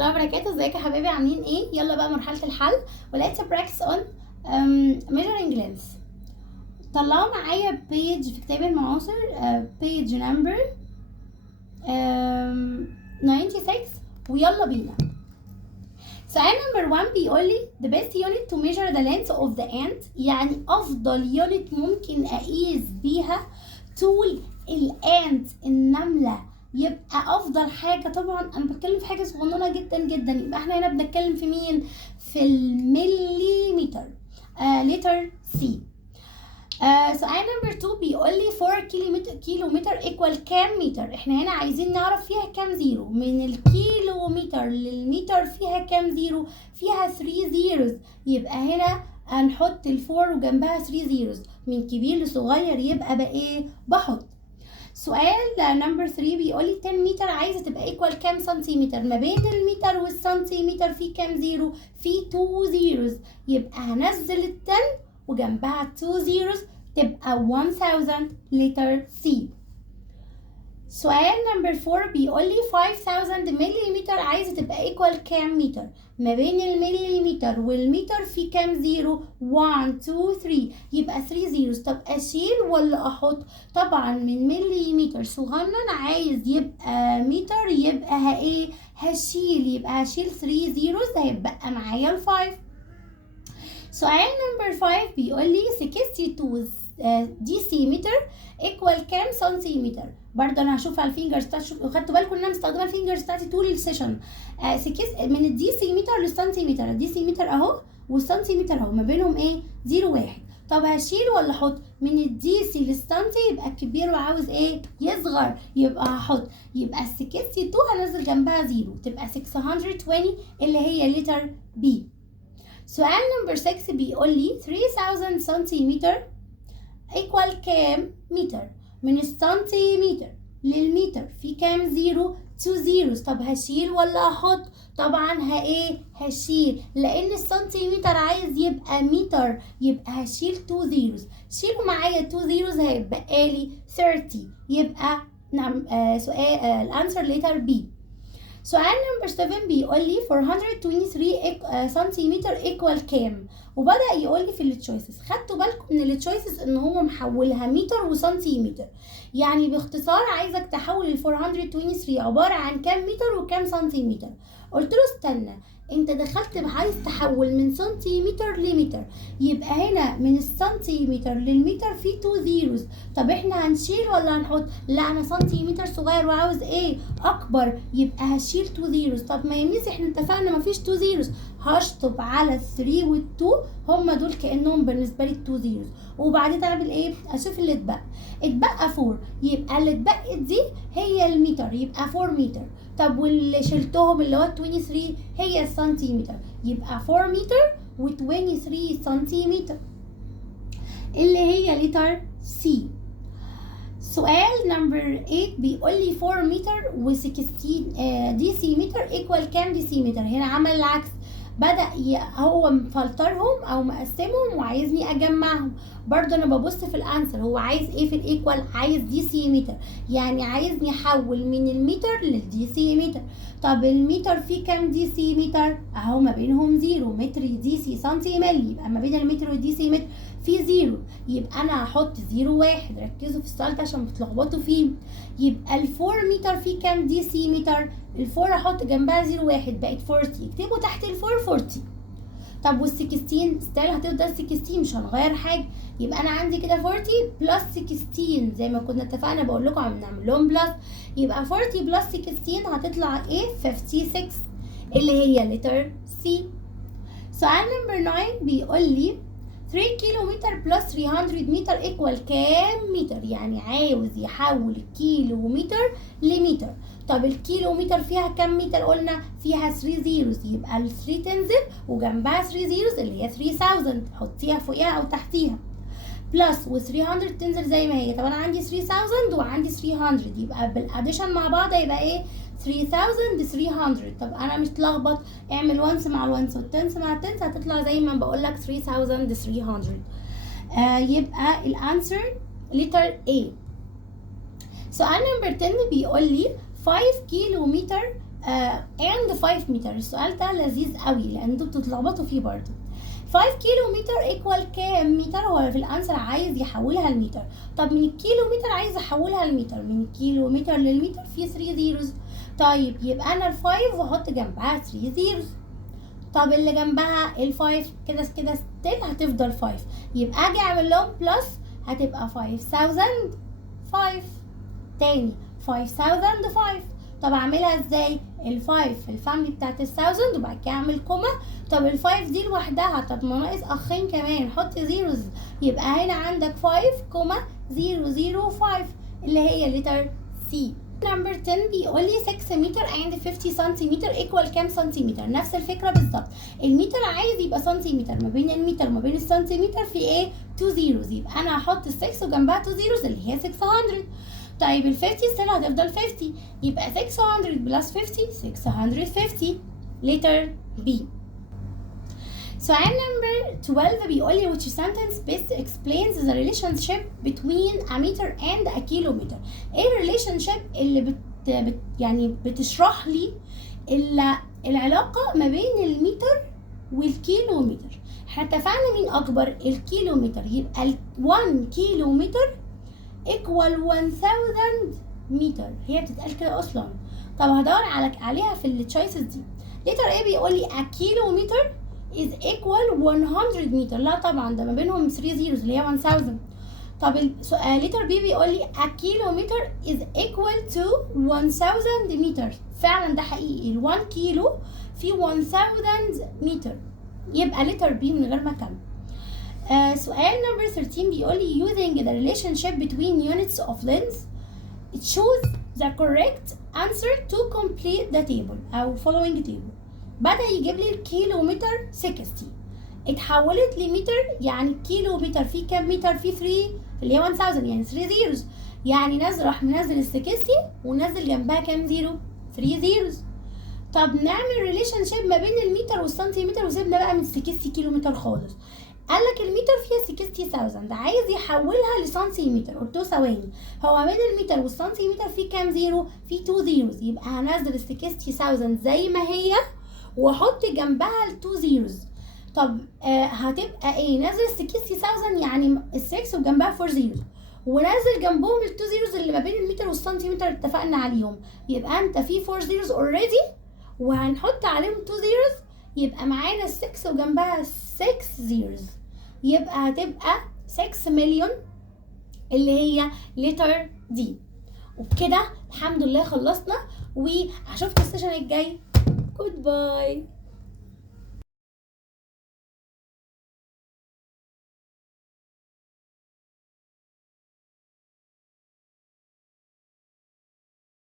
الله وبركاته. ازيك يا حبايبي، عاملين ايه؟ يلا بقى مرحله الحل وليتس براكتس اون measuring length. طلعوا معايا بيج في كتاب المعاصر، بيج نمبر 96 ويلا بينا. سؤال نمبر 1 بيقول لي the best unit to measure the length of the ant، يعني افضل يونت ممكن اقيس بيها طول الانت النمله، يبقى افضل حاجه. طبعا انا بتكلم في حاجه صغننه جدا جدا، يبقى احنا هنا بنتكلم في مين؟ في المليمتر. لتر سي. سؤال نمبر 2 بيقول لي 4 كيلومتر ايكوال كام متر؟ احنا هنا عايزين نعرف فيها كام زيرو. من الكيلومتر للمتر فيها كام زيرو؟ فيها 3 زيروز، يبقى هنا هنحط الفور وجنبها 3 زيروز، من كبير لصغير يبقى بقى ايه؟ بحط. سؤال نمبر 3 بيقول لي 10 متر عايزه تبقى ايكوال كام سنتيمتر؟ ما بين المتر والسنتيمتر في كام زيرو؟ في 2 زيروز، يبقى هنزل ال 10 وجنبها 2 زيروز تبقى 1000 لتر سي. سؤال نمبر 4 بيقول لي 5000 مليمتر عايزه تبقى ايكوال كام متر؟ ما بين المليمتر والمتر في كام زيرو؟ 1 2 3، يبقى 3 زيروز. طب اشيل ولا احط؟ طبعا من مليمتر صغنن عايز يبقى متر، يبقى ايه؟ هشيل، يبقى هشيل 3 زيروز، هيبقى معايا ال 5. سؤال نمبر 5 بيقول لي 62 دي سي متر ايكوال كام سنتيمتر؟ برضه انا هشوف على الفينجرز بتاعتي. خدتوا بالكم ان انا مستخدمه الفينجرز بتاعتي طول السيشن. من الدي سي متر للسنتيمتر، الدي سي متر اهو والسنتيمتر اهو، ما بينهم ايه؟ 0 1. طب هشيل ولا احط؟ من الدي سي للسنتي يبقى الكبير وعاوز ايه؟ يصغر، يبقى هحط، يبقى 62 هنزل جنبها 0 تبقى 620 اللي هي لتر بي. سؤال نمبر 6 بيقول لي 3000 سنتيمتر ايكوال كام متر؟ من السنتيمتر للمتر في كام زيرو؟ 2 زيروز. طب هشيل ولا احط؟ طبعا هشيل، لان السنتيمتر عايز يبقى متر، يبقى هشيل 2 زيروز. شيلوا معايا 2 زيروز هيبقى لي 30، يبقى سؤال الانسر لتر بي. سؤال نمبر 7 بيقول لي 423 سنتيمتر ايكوال كام؟ وبدأ يقول لي في التشويسز. خدتوا بالكم من التشويسز ان هو محولها متر وسنتيمتر، يعني باختصار عايزك تحول ال 423 عبارة عن كام متر وكام سنتيمتر. قلت له استنى، انت دخلت عايز تحول من سنتيمتر لمتر، يبقى هنا من السنتيمتر للمتر في 2 زيروز. طب احنا هنشيل ولا هنحط؟ لا، انا سنتيمتر صغير وعاوز ايه؟ اكبر، يبقى هشيل 2 زيروز. طب ما يميس احنا اتفقنا مفيش 2 زيروز، هشطب على 3 وال 2 هم دول كانهم بالنسبه لي 2 زيروز، وبعدين اعمل ايه؟ اشوف اللي اتبقى 4، يبقى اللي اتبقت دي هي المتر، يبقى 4 متر. طب واللي شلتهم اللي هو 23 هي السنتيمتر، يبقى 4 متر و23 سنتيمتر اللي هي لتر سي. سؤال نمبر 8 بيقول لي 4 متر و16 دي سي متر ايكوال كام دي سي متر؟ هنا عمل العكس، بدأ هو مفلترهم او مقسمهم وعايزني اجمعهم. برضه انا ببص في الانسر، هو عايز ايه في الايكوال؟ عايز دي سي متر، يعني عايزني احول من المتر للدي سي متر. طب المتر فيه كام دي سي متر؟ اهو ما بينهم 0، متر دي سي سنتي ملي، يبقى ما بين المتر والدي سي متر في 0، يبقى انا هحط 0 1. ركزوا في السؤال ده عشان بتلخبطوا فيه. يبقى ال 4 متر فيه كام دي سي متر؟ الفور احط جنبها 0 1 بقت 40، اكتبوا تحت الفور 40. طب وال 16 ستيل هتفضل 16، مش هنغير حاجه، يبقى انا عندي كده 40 بلس 16 زي ما كنا اتفقنا، بقول لكم هنعمل لهم بلس، يبقى 40 بلس 16 هتطلع ايه؟ 56 اللي هي لتر سي. سؤال نمبر 9 بيقول لي 3 كيلومتر بلس 300 متر ايكوال كام متر؟ يعني عاوز يحول الكيلومتر لمتر. طب الكيلومتر فيها كام متر؟ قلنا فيها 3 زيروز، يبقى ال 3 تنزل وجنبها 3 زيروز اللي هي 3000 حطيها فوقيها او تحتيها، بلس و 300 تنزل زي ما هي. طب انا عندي 3000 وعندي 300، يبقى بالاديشن مع بعض هيبقى ايه؟ 3300. طب انا متلخبط، اعمل وانس مع الوانس والتنس مع التنس، هتطلع زي ما بقول لك 3300. يبقى الانسر لتر A. سؤال نمبر 10 بيقول لي 5 كيلومتر and 5 متر. السؤال ده لذيذ قوي لان انتوا بتتلخبطوا فيه برضه. 5 كيلو متر ايكوال كام متر؟ هو في الانسر عايز يحولها لمتر. طب من الكيلو متر عايز احولها لمتر، من الكيلو متر للمتر في 3 زيروز. طيب يبقى انا ال5 واحط جنبها 3 زيروز. طب اللي جنبها ال5 كده كده ستيل هتفضل 5، يبقى اجي اعمل لهم بلس هتبقى 5005. تاني 5005. طب اعملها ازاي؟ ال5 في الفاميلي بتاعت ال1000 وبعد كده اعمل كوما. طب ال5 دي لوحدها، طب ما ناقص اخين كمان، حط زيروز. يبقى هنا عندك 5,005 اللي هي لتر سي. نمبر 10 بيقول لي 6 متر and 50 سنتيمتر ايكوال كام سنتيمتر؟ نفس الفكره بالظبط. المتر عايز يبقى سنتيمتر، ما بين المتر وما بين السنتيمتر في ايه؟ 2 زيروز، يبقى انا هحط ال6 وجنبها 2 زيروز اللي هي 600. طيب ال 50 ستيل هتفضل 50، يبقى 600 بلس 50 650 لتر بي. سؤال نمبر 12 بيقول لي which sentence best explains the relationship between a meter and a kilometer؟ ايه الريليشن اللي يعني بتشرح لي العلاقة ما بين المتر والكيلومتر؟ احنا اتفقنا مين اكبر؟ الكيلومتر، يبقى 1 كيلومتر equal 1000 متر، هي بتتقال كده اصلا. طب هدور عليها في التشويسز دي. لتر ايه بيقول لي a kilometer is equal 100 متر، لا طبعا ده ما بينهم 3 زيروز اللي هي 1000. طب لتر بي بيقول لي a kilometer is equal to 1000 متر، فعلا ده حقيقي، ال1 كيلو في 1000 متر، يبقى لتر بي من غير ما اكمل. سؤال نمبر 13 بيقول لي using the relationship between units of length choose the correct answer to complete the table أو following table. بدأ يجيب لي الكيلومتر 60 اتحولت لمتر، يعني الكيلومتر فيه كام متر؟ فيه 3 اللي هي 1000، يعني 3 زيروز، يعني راح منزل ال 60 ونزل جنبها كام زيرو؟ 3 زيروز. طب نعمل ريليشن شيب ما بين المتر والسنتيمتر وسيبنا بقى من 60 كيلومتر خالص. قال لك المتر فيها 60,000 عايز يحولها لسنتيمتر، قلت له ثواني، هو بين المتر والسنتيمتر في كام زيرو؟ في 2 زيروز، يبقى هنزل ال 60,000 زي ما هي واحط جنبها ال 2 زيروز. طب هتبقى ايه؟ نزل ال 60,000 يعني ال 6 وجنبها 4 زيروز، ونزل جنبهم ال 2 زيروز اللي ما بين المتر والسنتيمتر اتفقنا عليهم، يبقى انت في 4 زيروز اوريدي وهنحط عليهم 2 زيروز، يبقى معانا 6 وجنبها 6 زيروز، يبقى هتبقى 6 مليون اللي هي لتر دي. وبكده الحمد لله خلصنا، واشوفكم السيشن الجاي. جود باي.